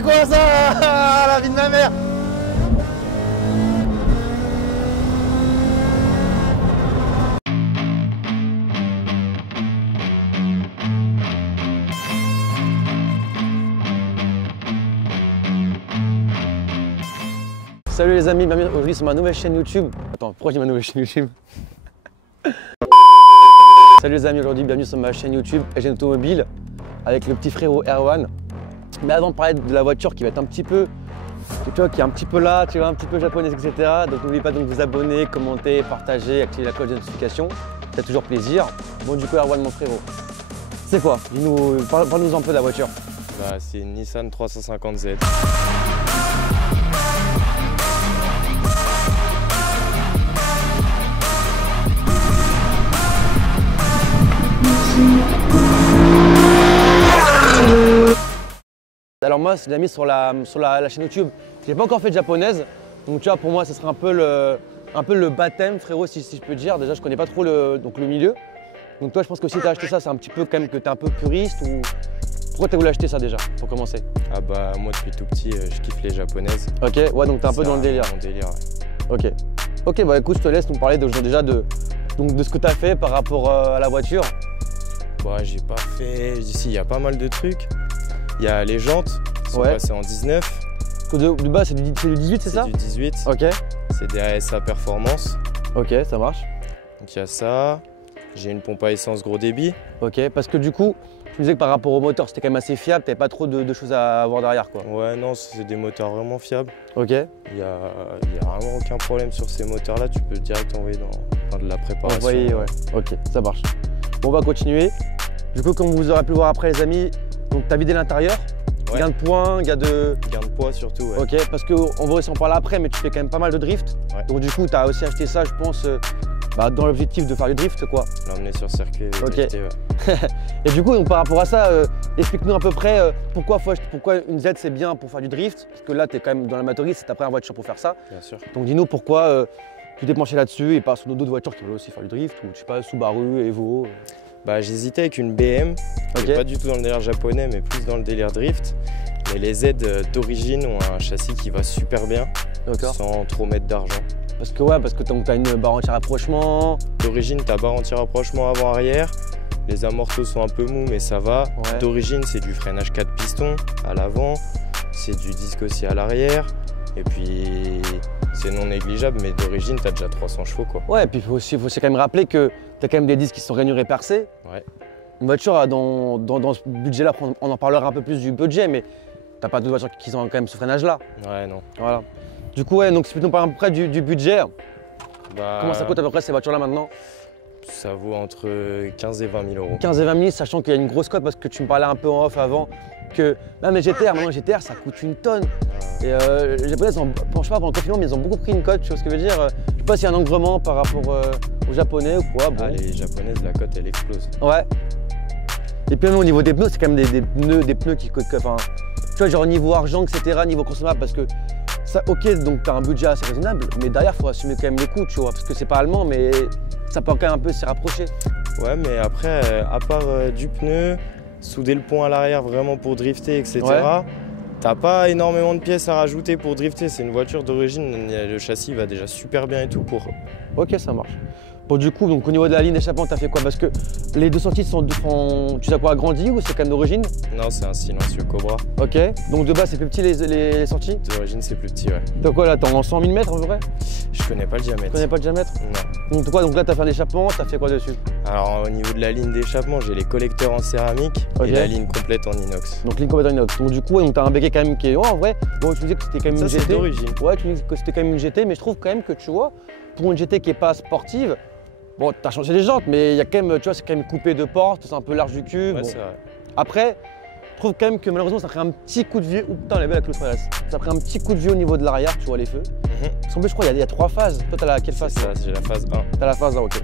c'est quoi ça? La vie de ma mère. Salut les amis, bienvenue aujourd'hui sur ma nouvelle chaîne YouTube. Attends, pourquoi j'ai ma nouvelle chaîne YouTube? Salut les amis, aujourd'hui bienvenue sur ma chaîne YouTube EGN Automobile avec le petit frérot Erwan. Mais avant de parler de la voiture qui va être un petit peu, tu vois, qui est un petit peu là, tu vois, un petit peu japonaise, etc. Donc n'oubliez pas de vous abonner, commenter, partager, activer la cloche de notification. Ça fait toujours plaisir. Bon du coup Erwan mon frérot, c'est quoi? Parle-nous un peu de la voiture. Bah, c'est une Nissan 350Z. Alors moi, je l'ai mis sur la chaîne YouTube. Je n'ai pas encore fait de japonaise, donc tu vois, pour moi, ce serait un peu le baptême, frérot, si je peux dire. Déjà, je connais pas trop le milieu. Donc toi, je pense que si tu as acheté ça, c'est un petit peu quand même que tu es un peu puriste ou... Pourquoi tu as voulu acheter ça déjà, pour commencer? Ah bah, moi, depuis tout petit, je kiffe les japonaises. Ok, ouais, donc tu es un peu dans le délire. Mon délire, ouais. Ok. Ok, bah écoute, je te laisse nous parler déjà de ce que tu as fait par rapport à la voiture. Bah, j'ai pas fait... Ici, il y a pas mal de trucs. Il y a les jantes, qui sont passées en 19. De bas, c'est du 18, c'est ça? C'est du 18. Ok. C'est des ASA Performance. Ok, ça marche. Donc il y a ça. J'ai une pompe à essence gros débit. Ok, parce que du coup, tu me disais que par rapport au moteur, c'était quand même assez fiable, t'avais pas trop de choses à avoir derrière, quoi. Ouais, non, c'est des moteurs vraiment fiables. Ok. Il y a vraiment aucun problème sur ces moteurs-là. Tu peux direct envoyer dans de la préparation. Envoyer, ouais. Ok, ça marche. Bon, on va continuer. Du coup, comme vous aurez pu le voir après, les amis, donc tu as vidé l'intérieur. Ouais. Gain de points, gain de poids surtout, ouais. Ok, parce qu'on va aussi en parler après, mais tu fais quand même pas mal de drift. Ouais. Donc du coup, tu as aussi acheté ça, je pense, dans l'objectif de faire du drift, quoi. L'emmener sur circuit et drifter, ouais. Et du coup, donc, par rapport à ça, explique-nous à peu près pourquoi une Z c'est bien pour faire du drift. Parce que là, tu es quand même dans l'amateurisme, c'est ta première voiture pour faire ça. Bien sûr. Donc dis-nous pourquoi tu t'es penché là-dessus et pas sur d'autres voitures qui veulent aussi faire du drift, ou je sais pas, Subaru, Evo. Bah, j'hésitais avec une BM, pas du tout dans le délire japonais, mais plus dans le délire drift. Mais les Z d'origine ont un châssis qui va super bien, sans trop mettre d'argent. Parce que tu as une barre anti-rapprochement. D'origine, tu as barre anti-rapprochement avant-arrière. Les amortos sont un peu mous, mais ça va. Ouais. D'origine, c'est du freinage 4 pistons à l'avant. C'est du disque aussi à l'arrière. Et puis, c'est non négligeable, mais d'origine, tu as déjà 300 chevaux, quoi. Ouais, et puis il faut quand même rappeler que tu as quand même des disques qui sont rainurés percés. Ouais. Une voiture, dans ce budget-là, on en parlera un peu plus du budget, mais t'as pas d'autres voitures qui ont quand même ce freinage-là. Ouais, non. Voilà. Du coup, ouais, donc si tu nous parles à peu près du budget, comment ça coûte à peu près ces voitures-là maintenant? Ça vaut entre 15 et 20 000 euros. 15 et 20 000, sachant qu'il y a une grosse cote, parce que tu me parlais un peu en off avant, que même les GTR, maintenant les GTR, ça coûte une tonne. Et les Japonais, je sais pas, pendant le confinement, mais ils ont beaucoup pris une cote, tu vois ce que je veux dire? Je sais pas s'il y a un engouement par rapport aux Japonais ou quoi. Bon. Ah, les Japonaises, la cote, elle explose. Ouais. Et puis même au niveau des pneus, c'est quand même des pneus qui coûtent, enfin, tu vois, genre niveau argent, etc., niveau consommable, parce que ça, ok, donc tu as un budget assez raisonnable, mais derrière, il faut assumer quand même les coûts, tu vois, parce que c'est pas allemand, mais ça peut quand même un peu s'y rapprocher. Ouais, mais après, à part du pneu, souder le pont à l'arrière vraiment pour drifter, etc., t'as pas énormément de pièces à rajouter pour drifter. C'est une voiture d'origine, le châssis va déjà super bien et tout pour. Ok, ça marche. Bon, du coup, donc, au niveau de la ligne d'échappement, tu as fait quoi? Parce que les deux sorties sont, tu sais quoi, agrandi ou c'est quand même d'origine? Non, c'est un silencieux Cobra. Ok, donc de base c'est plus petit les sorties? D'origine c'est plus petit, ouais. T'as quoi là? T'es en 100 mm en vrai? Je connais pas le diamètre. Tu connais pas le diamètre? Non. Donc là t'as fait un échappement, t'as fait quoi dessus? Alors au niveau de la ligne d'échappement, j'ai les collecteurs en céramique et la ligne complète en inox. Donc ligne complète en inox. Donc du coup, t'as un béquet quand même qui est. Ouais, en vrai, bon, tu me disais que c'était quand même une GT. C'est d'origine. Ouais, tu me disais que c'était quand même une GT, mais je trouve quand même que tu vois, pour une GT qui est pas sportive, bon, t'as changé les jantes, mais il y a quand même, tu vois, c'est quand même coupé de porte, c'est un peu large du cul. Ouais, bon. c'est vrai. Après, je trouve quand même que malheureusement, ça a pris un petit coup de vieux. Ouh putain, elle est belle la cloche. Ça a pris un petit coup de vieux au niveau de l'arrière, tu vois les feux. Parce qu'en plus, je crois qu'il y a 3 phases. Toi, t'as quelle phase? J'ai la phase 1. T'as la phase 1, ok.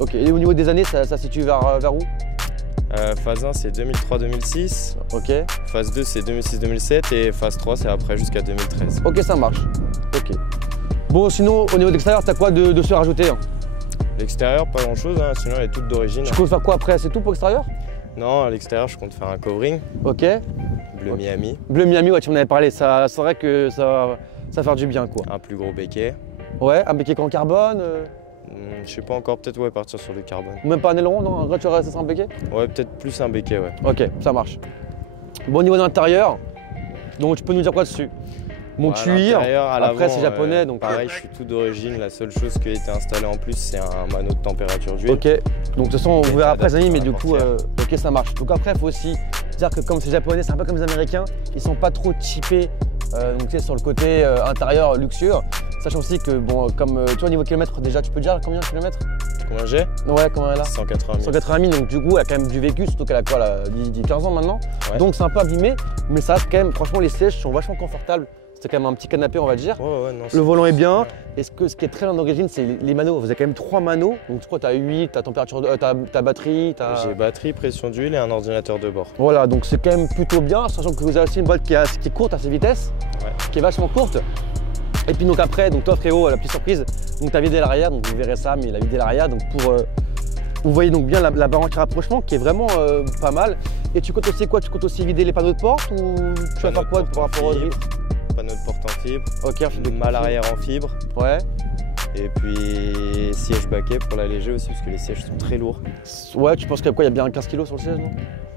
Ok, et au niveau des années, ça se situe vers où? Phase 1, c'est 2003-2006. Ok. Phase 2, c'est 2006-2007. Et phase 3, c'est après jusqu'à 2013. Ok, ça marche. Ok. Bon, sinon, au niveau de l'extérieur, t'as quoi de se rajouter? L'extérieur, pas grand chose, hein. Sinon elle est toute d'origine. Tu comptes faire quoi après? C'est tout pour l'extérieur? Non, à l'extérieur, je compte faire un covering. Ok. Bleu Miami. Bleu Miami, ouais, tu m'en avais parlé. Ça, c'est vrai que ça va faire du bien, quoi. Un plus gros béquet. Ouais, un béquet en carbone. Je sais pas encore, peut-être ouais, partir sur du carbone. Même pas un aileron, non? En vrai, tu vas rester sur un béquet? Ouais, peut-être plus un béquet, ouais. Ok, ça marche. Bon, au niveau de l'intérieur, donc tu peux nous dire quoi dessus? Mon cuir, après c'est japonais, donc pareil, je suis tout d'origine. La seule chose qui a été installée en plus, c'est un manneau de température d'huile. Ok, donc de toute façon, on verra après les amis, mais du coup, ok, ça marche. Donc après, il faut aussi dire que comme c'est japonais, c'est un peu comme les Américains, ils sont pas trop typés donc, tu sais, sur le côté intérieur luxure. Sachant aussi que, bon, comme tu vois, au niveau kilomètres, déjà, tu peux dire combien de kilomètres? Combien j'ai? Ouais, combien elle a? 180 000. 180 000, donc du coup, elle a quand même du vécu, surtout qu'elle a quoi, là, 15 ans maintenant. Ouais. Donc c'est un peu abîmé, mais ça reste quand même, franchement, les sièges sont vachement confortables. C'est quand même un petit canapé, on va dire. Ouais, non, le volant est bien. Et ce qui est très bien d'origine, c'est les manneaux. Vous avez quand même 3 manneaux. Donc tu crois, tu as 8, tu as température, ta batterie. J'ai batterie, pression d'huile et un ordinateur de bord. Voilà, donc c'est quand même plutôt bien, sachant que vous avez aussi une boîte qui est courte à ses vitesses, qui est vachement courte. Et puis donc après, donc toi frérot, la petite surprise, donc tu as vidé l'arrière, donc vous verrez ça, mais il a vidé l'arrière. Donc pour vous voyez donc bien la barre anti-rapprochement qui est vraiment pas mal. Et tu comptes aussi quoi? Tu comptes aussi vider les panneaux de porte ou tu vas faire quoi par rapport au drift? Panneau de porte en fibre, ok, en fibre, malle arrière en fibre. Ouais. Et puis siège baquet pour l'alléger aussi parce que les sièges sont très lourds. Ouais, tu penses qu'il y a quoi? Il y a bien 15 kg sur le siège, non?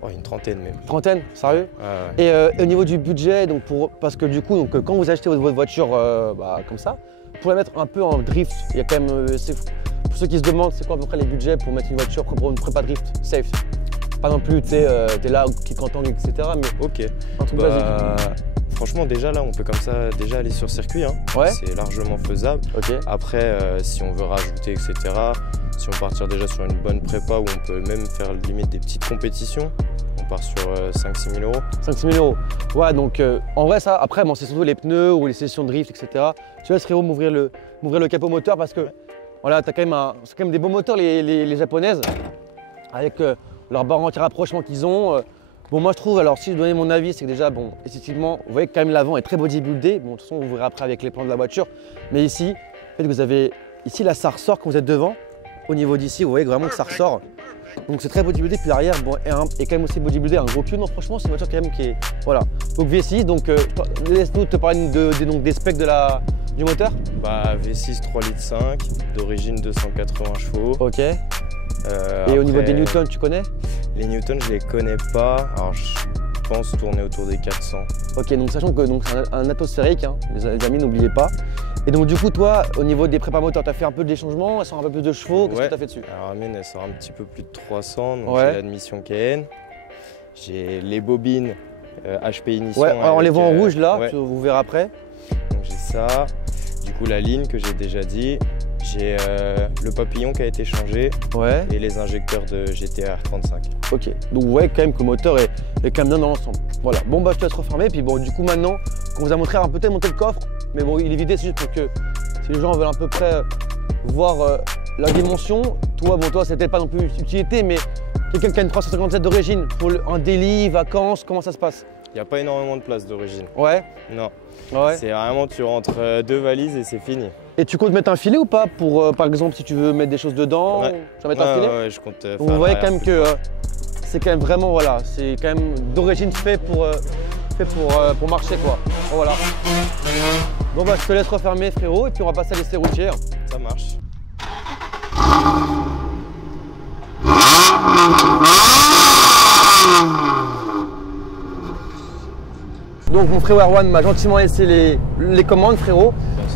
Oh, une trentaine même. Trentaine? Sérieux? Ouais. Et au niveau du budget, donc parce que du coup, donc, quand vous achetez votre voiture comme ça, pour la mettre un peu en drift, il y a quand même, pour ceux qui se demandent c'est quoi à peu près les budgets pour mettre une voiture pour une prépa drift safe. Pas non plus, tu sais, t'es là, qui t'entend, etc. Mais ok. Un truc basique. Franchement, déjà là, on peut comme ça déjà aller sur circuit. Hein. Ouais. C'est largement faisable. Okay. Après, si on veut rajouter, etc., si on partir déjà sur une bonne prépa où on peut même faire limite des petites compétitions, on part sur 5-6 000 euros. 5-6 000 euros. Ouais, donc en vrai, ça, après, bon, c'est surtout les pneus ou les sessions de drift, etc. Tu laisses frérot m'ouvrir le capot moteur parce que voilà, c'est quand même des beaux moteurs, les japonaises, avec leur barre anti-rapprochement qu'ils ont. Bon, moi je trouve, alors si je donnais mon avis, c'est que déjà, bon, esthétiquement, vous voyez que quand même l'avant est très bodybuildé. Bon, de toute façon, vous verrez après avec les plans de la voiture. Mais ici, en fait, vous avez, ici là, ça ressort quand vous êtes devant. Au niveau d'ici, vous voyez vraiment que ça ressort. Donc c'est très bodybuildé. Puis l'arrière, bon, est quand même aussi bodybuildé. Un gros cul, non, franchement, c'est une voiture quand même qui est, voilà. Donc V6, donc laisse-nous te parler des specs du moteur. Bah V6 3,5 litres, d'origine 280 chevaux. Ok. Et au niveau des newtons, tu connais? Les newtons, je les connais pas. Alors, je pense tourner autour des 400. Ok, donc sachant que c'est un atmosphérique, hein, les amis, n'oubliez pas. Et donc, du coup, toi, au niveau des prépas moteurs, tu as fait un peu des changements, elles sont un peu plus de chevaux. Qu'est-ce que tu as fait dessus? Alors, la mienne, elle sort un petit peu plus de 300. Donc, j'ai l'admission KN. J'ai les bobines HP Ignition. Ouais, alors on les voit en rouge là, vous verrez après. Donc, j'ai ça. Du coup, la ligne que j'ai déjà dit. J'ai le papillon qui a été changé et les injecteurs de GTR 35. Ok, donc vous voyez quand même que le moteur est quand même bien dans l'ensemble. Voilà, bon bah je te laisse refermer, puis bon du coup maintenant qu'on vous a montré peut-être monter le coffre, mais bon il est vidé, c'est juste pour que si les gens veulent à peu près voir la dimension, toi c'est peut-être pas non plus utilité, mais quelqu'un qui a une 357 d'origine, pour un délit, vacances, comment ça se passe? Il n'y a pas énormément de place d'origine. Ouais? Non. Ouais. C'est vraiment, tu rentres 2 valises et c'est fini. Et tu comptes mettre un filet ou pas pour, par exemple, si tu veux mettre des choses dedans? Tu vas mettre un filet? Ouais, je compte faire. Vous voyez quand même que c'est quand même vraiment, voilà, c'est quand même d'origine fait pour marcher quoi. Bon, voilà. Bon bah je te laisse refermer frérot et puis on va passer à l'essai routier. Ça marche. Donc mon frérot Erwan m'a gentiment laissé les commandes frérot.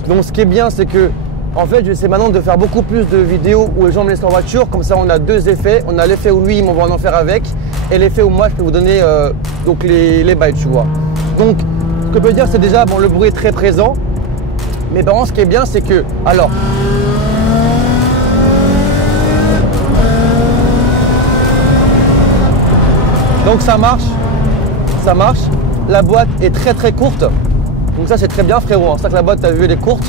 Donc ce qui est bien c'est que en fait j'essaie maintenant de faire beaucoup plus de vidéos où les gens me laissent leur voiture. Comme ça on a 2 effets. On a l'effet où lui il m'envoie en faire avec et l'effet où moi je peux vous donner donc les bails tu vois. Donc ce que je peux dire c'est déjà bon le bruit est très présent. Mais par contre ce qui est bien c'est que alors donc ça marche. La boîte est très courte, donc ça c'est très bien frérot, c'est ça que la boîte, tu as vu, elle est courte.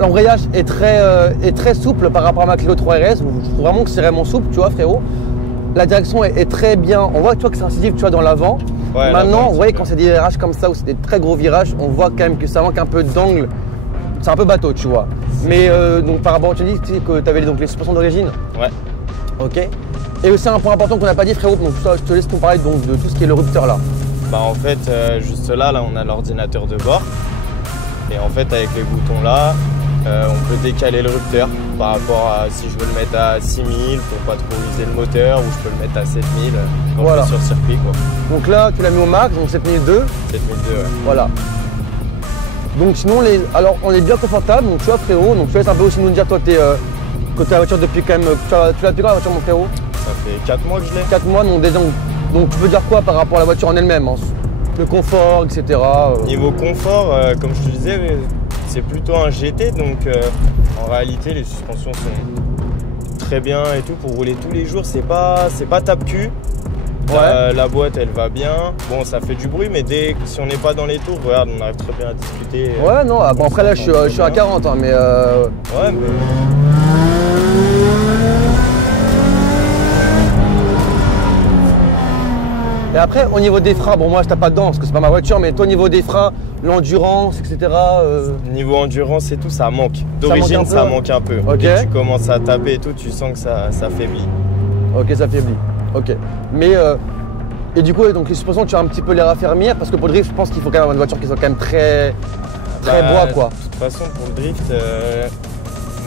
L'embrayage est très souple par rapport à ma Clio 3 RS, je trouve vraiment que c'est vraiment souple, tu vois frérot. La direction est très bien, on voit tu vois, que c'est incisif tu vois, dans l'avant. Ouais, maintenant, vous voyez quand c'est des virages comme ça, ou c'est des très gros virages, on voit quand même que ça manque un peu d'angle, c'est un peu bateau tu vois. Mais donc par rapport, tu dis que tu avais donc, les suspensions d'origine. Ouais. Ok. Et aussi un point important qu'on n'a pas dit frérot, donc je te laisse nous parler donc, de tout ce qui est le rupteur là. Bah en fait, juste là, on a l'ordinateur de bord. Et en fait, avec les boutons là, on peut décaler le rupteur par rapport à si je veux le mettre à 6000 pour pas trop user le moteur, ou je peux le mettre à 7000 quand voilà. je fais sur circuit, quoi. Donc là, tu l'as mis au max, donc 7002. 7002, ouais. Voilà. Donc sinon, alors on est bien confortable, donc tu vois frérot, donc tu laisses un peu aussi nous dire, toi que tu as la voiture depuis quand même, tu l'as depuis quand la voiture mon frérot? Ça fait 4 mois que je l'ai. 4 mois, donc déjà, donc tu peux dire quoi par rapport à la voiture en elle-même, hein, le confort, etc. Niveau confort, comme je te disais, c'est plutôt un GT, donc en réalité les suspensions sont très bien et tout pour rouler tous les jours, c'est pas tape-cul. Ouais. La boîte elle va bien, bon ça fait du bruit, mais si on n'est pas dans les tours, regarde, on arrive très bien à discuter. Ouais, non, bon, après là je suis à 40, hein, mais Ouais, mais... Et après, au niveau des freins, bon moi je tape pas dedans parce que c'est pas ma voiture, mais toi au niveau des freins, l'endurance, etc. Niveau endurance et tout, ça manque. D'origine, ça manque un peu. Okay. Et tu commences à taper et tout, tu sens que ça faiblit. Ok, ça faiblit. Ok. Mais et du coup, donc les suspensions, tu vas un petit peu les raffermir parce que pour le drift, je pense qu'il faut quand même une voiture qui soit quand même très bois, quoi. De toute façon, pour le drift,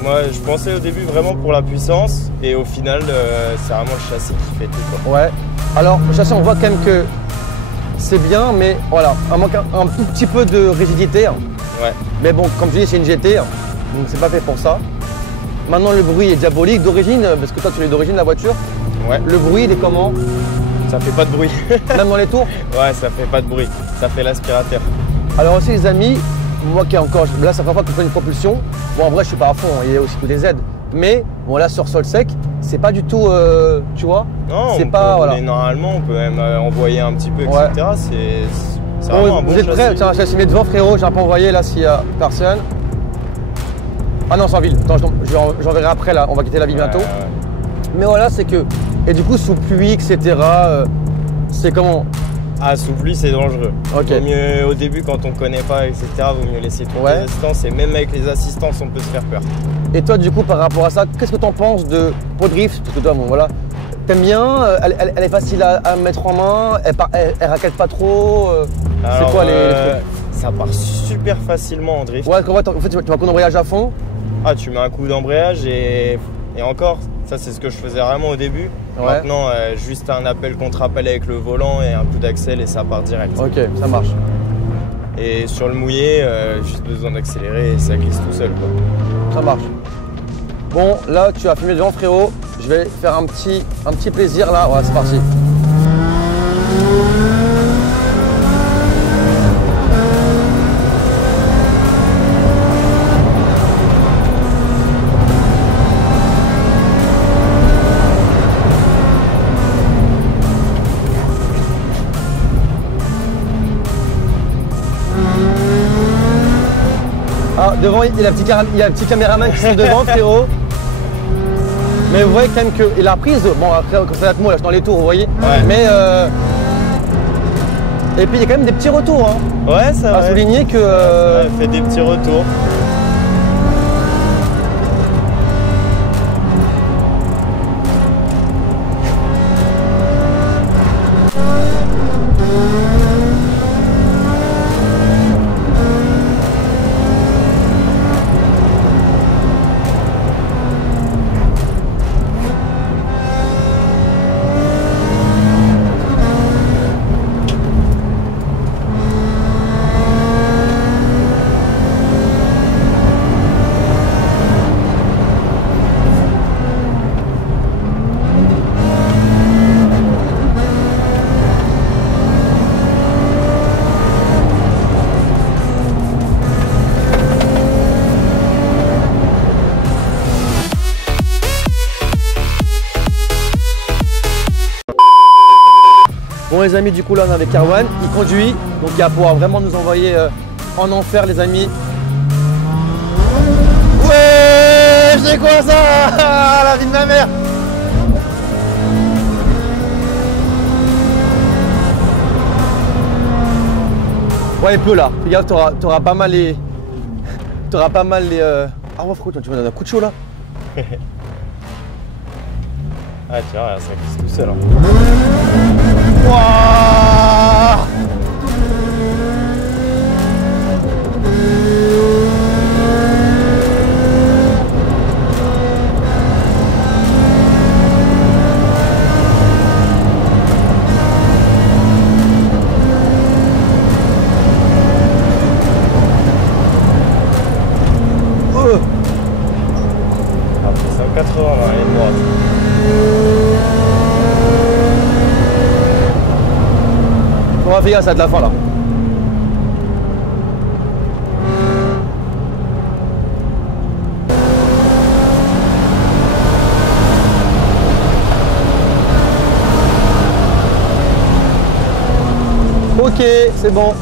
moi je pensais au début vraiment pour la puissance, et au final, c'est vraiment le châssis qui fait tout, quoi. Ouais. Alors, le châssis, on voit quand même que c'est bien, mais voilà, il manque un tout petit peu de rigidité. Hein. Ouais. Mais bon, comme tu dis, c'est une GT, hein, donc c'est pas fait pour ça. Maintenant, le bruit est diabolique d'origine, parce que toi, tu l'es d'origine la voiture. Ouais. Le bruit, il est comment? Ça fait pas de bruit. Même dans les tours? Ouais, ça fait pas de bruit. Ça fait l'aspirateur. Alors aussi, les amis, moi qui ai encore, là, c'est la première fois que je fais une propulsion. Bon, en vrai, je suis pas à fond, il y a aussi tous les aides. Mais bon, là, sur sol sec, c'est pas du tout, tu vois. Non, c'est pas, voilà. Normalement, on peut même envoyer un petit peu, etc. Ouais. C'est vraiment un bon vous êtes châssis. prêts? Tiens, je laisse mettre devant, frérot. J'ai un peu envoyé là s'il y a personne. Ah non, c'est en ville. Attends, j'enverrai après là. On va quitter la ville bientôt. Mais voilà, c'est que. Et du coup, sous pluie, etc. C'est comment? Ah, sous pluie, c'est dangereux. Ok. Vaut mieux, au début, quand on connaît pas, etc., vaut mieux laisser toutes les assistances. Et même avec les assistances, on peut se faire peur. Et toi, du coup, par rapport à ça, qu'est-ce que tu en penses de ProDrift? Parce que toi, bon, voilà. T'aimes bien? Elle est facile à mettre en main? Elle raquette pas trop? C'est quoi les trucs? Ça part super facilement en drift. Ouais, en fait, tu vas un coup d'embrayage à fond. Ah, tu mets un coup d'embrayage et encore, ça c'est ce que je faisais vraiment au début. Ouais. Maintenant, juste un appel contre appel avec le volant et un coup d'accel et ça part direct. Ok, ça marche. Et sur le mouillé, juste besoin d'accélérer et ça glisse tout seul, quoi. Ça marche. Bon, là, tu as filmé devant, frérot. Je vais faire un petit plaisir là. Ouais, c'est parti. Ah, devant, il y a un petit caméraman qui sont devant, frérot. Mais vous voyez quand même que la prise, bon après quand ça va être moi là je suis dans les tours, vous voyez. Ouais. Mais et puis il y a quand même des petits retours, hein. Ouais, ça va. À souligner que elle fait des petits retours. Bon les amis, du coup là on est avec Erwan, il conduit, donc il va pouvoir vraiment nous envoyer en enfer les amis. Ouais, c'est quoi ça? La vie de ma mère. Ouais, il pleut là, fais gaffe, t'auras pas mal les... Ah ouais frérot, tu me donnes un coup de chaud là. Ah tiens, ça glisse tout seul. Hein. Wouah, va finir, ça va être la fin là. Ok, c'est bon.